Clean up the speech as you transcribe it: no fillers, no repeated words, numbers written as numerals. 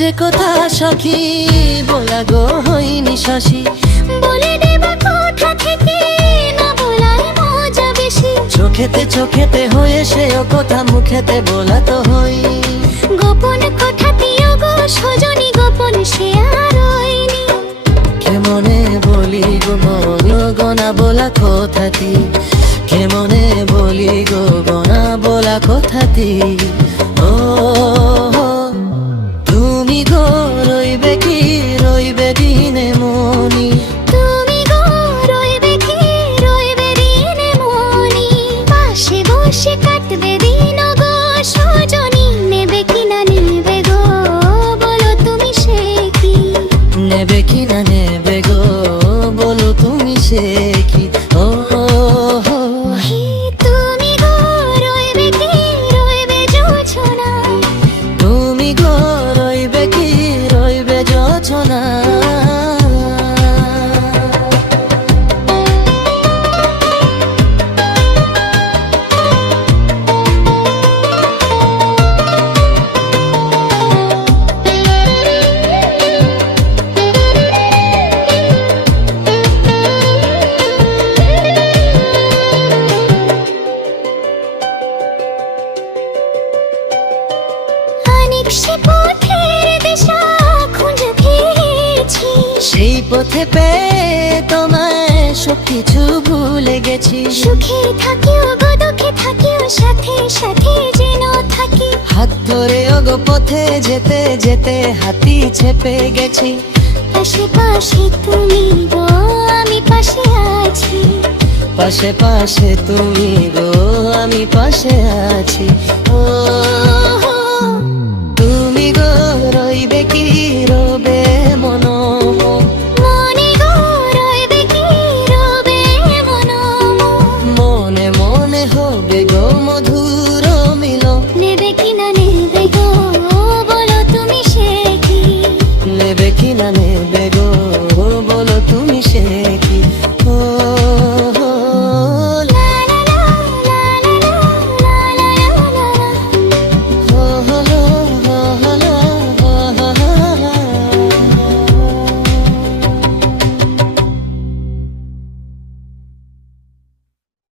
যে কথা সখী বলা গো হইনি শশী, বলে দেবা কোথা থেকে না বলাই মজা বেশি। চোখেতে হয়ে সেও কথা মুখেতে বলা তো হই। গোপন কথাতে গো সজনী গোপন সে আর হয়নি। কেমনে বলি গো মন গোনা বলা কথাতি, কেমনে বলি গো গোনা বলা কথাতি। ও তুমি গো রইবে দিনে মনি, তুমি গো রইবে কি রইবে দিনে মনি। পাশে বসে কাটবে দিন গো সজনী, নেবে কি না নেবে গো বলো তুমি সে কি। নেবে কি না নেবে গো বলো তুমি সে কি। ও তুমি গো রইবে কি রইবে জোছনা, তুমি গো রইবে কি রইবে যোছনা। সে পথের দিশা খুঁজে পেয়েছি, সেই পথে পেয়ে তোমায় সব কিছু ভুলে গেছি। সুখে থাকিও গো দুঃখে থাকিও সাথে সাথে যেন থাকি। হাত ধরে ওগো পথে যেতে যেতে হাতি ছেপে গেছি। পাশে পাশে তুমি গো আমি পাশে আছি, পাশে তুমি গো আমি পাশে আছি। ও